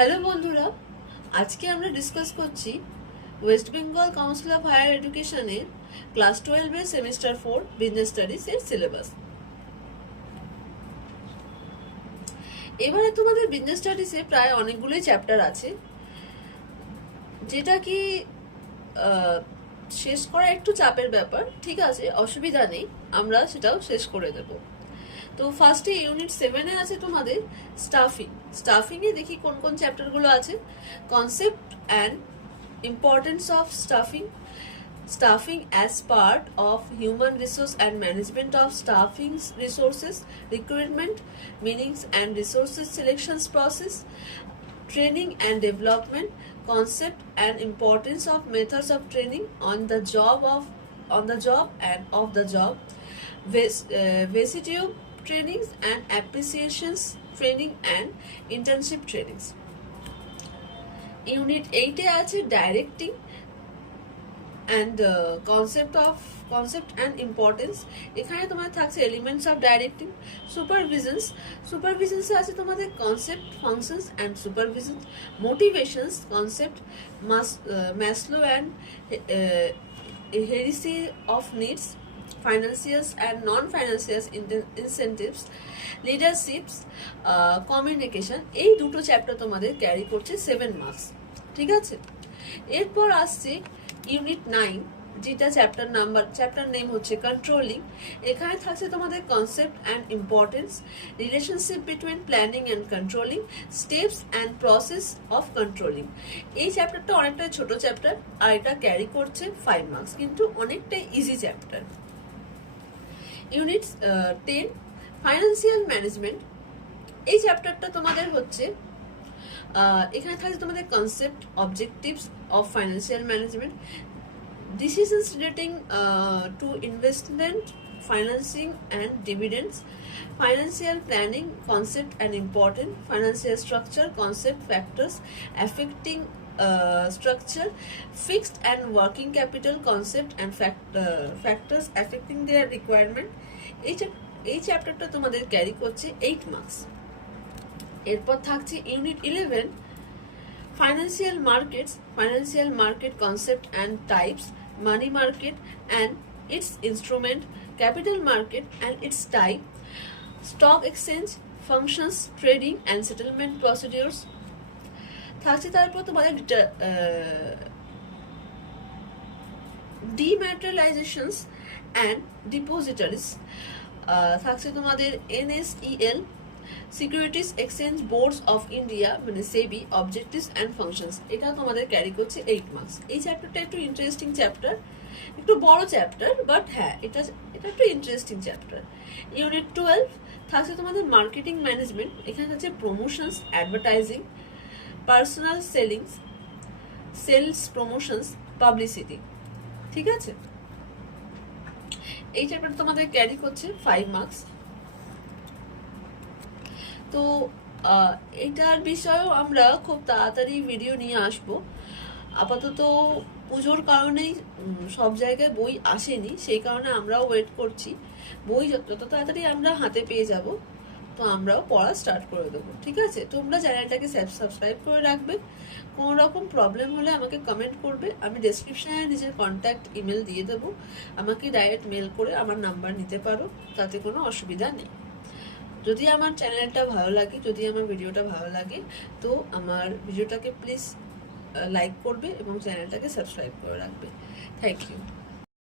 Hello বন্ধুরা, আজকে আমরা ডিসকাস করছি West Bengal council of higher এডুকেশনের ক্লাস 12 এর সেমিস্টার 4 বিজনেস স্টাডিজ এর সিলেবাস। এবারে তোমাদের বিজনেস স্টাডিজে প্রায় অনেকগুলোই চ্যাপ্টার আছে, যেটা কি শেষ করা একটু চাপের ব্যাপার। ঠিক আছে, অসুবিধা নেই, আমরা সেটাও শেষ করে দেব। তো ফার্স্টে ইউনিট 7-এ আছে তোমাদের স্টাফিং এ দেখি কোন কোন চ্যাপ্টারগুলো আছে। Concept and importance of staffing as part of human resource and management of staffing resources, recruitment, meanings and resources selections process, training and development, concept and importance of methods of training on the job and off the job, Vestigial trainings and appreciations training and internship trainings. Unit 8-এ আছে directing and concept and importance. এখানে তোমার থাকছে elements of directing, supervisions আছে তোমাদের concept, functions and supervisions, motivations, concept, Maslow and hierarchy of needs, financials and non-financial incentives, leaderships, communication. এই দুটো chapter তোমাদের carry করছে 7 মার্কস। ঠিক আছে, এরপর আসছে ইউনিট 9, যেটা চ্যাপ্টার নেম হচ্ছে কন্ট্রোলিং। এখানে থাকছে তোমাদের concept and importance, relationship between planning and controlling, steps and process of controlling. এই চ্যাপ্টারটা অনেকটাই ছোট চ্যাপ্টার, আর এটা ক্যারি করছে 5 মার্কস, কিন্তু অনেকটাই easy chapter. Unit 10 financial management. এই চ্যাপ্টারটা তোমাদের হচ্ছে এখানে থাকছে তোমাদের concept, objectives of financial management, decisions relating to investment, financing and ডিভিডেন্ডস, financial planning, concept and important, financial structure, concept, factors affecting structure, fixed and working capital, concept and factors affecting their requirement. এই চ্যাপ্টারটা তোমাদের carry করছে 8 marks. এরপর থাকছে unit 11 financial market concept and types, money market and it's instrument, capital market and it's type, stock exchange functions, trading and settlement procedures. থাকছে তারপর তোমাদের ডিম্যাটেরিয়ালাইজেশনস and ডিপোজিটরিজ। থাকছে তোমাদের NSEL, securities exchange boards of India মানে সেবি, objectives and functions. এটা তোমাদের carry করছে 8 marks. এই চ্যাপ্টারটা একটু ইন্টারেস্টিং চ্যাপ্টার, একটু বড় চ্যাপ্টার, বাট হ্যাঁ এটা একটু ইন্টারেস্টিং চ্যাপ্টার। ইউনিট 12 থাকছে তোমাদের মার্কেটিং ম্যানেজমেন্ট। এখানে থাকছে promotions, advertising, personal sales promotions, publicity. ঠিক আছে, এই চ্যাপ্টার তোমাদের ক্যারি করছে 5 মার্কস। তো এটার বিষয়েও আমরা খুব তাড়াতাড়ি ভিডিও নিয়ে আসবো। আপাতত পুজোর কারণেই সব জায়গায় বই আসেনি, সেই কারণে আমরাও ওয়েট করছি। বই যত তাড়াতাড়ি আমরা হাতে পেয়ে যাব, তো আমরাও পড়া স্টার্ট করে দেবো। ঠিক আছে, তোমরা চ্যানেলটাকে সাবস্ক্রাইব করে রাখবে। কোনো রকম প্রবলেম হলে আমাকে কমেন্ট করবে, আমি ডেসক্রিপশনে নিজের কন্ট্যাক্ট ইমেল দিয়ে দেবো, আমাকে ডাইরেক্ট মেল করে আমার নাম্বার নিতে পারো, তাতে কোনো অসুবিধা নেই। যদি আমার চ্যানেলটা ভালো লাগে, যদি আমার ভিডিওটা ভালো লাগে, তো আমার ভিডিওটাকে প্লিজ লাইক করবে এবং চ্যানেলটাকে সাবস্ক্রাইব করে রাখবে। Thank you.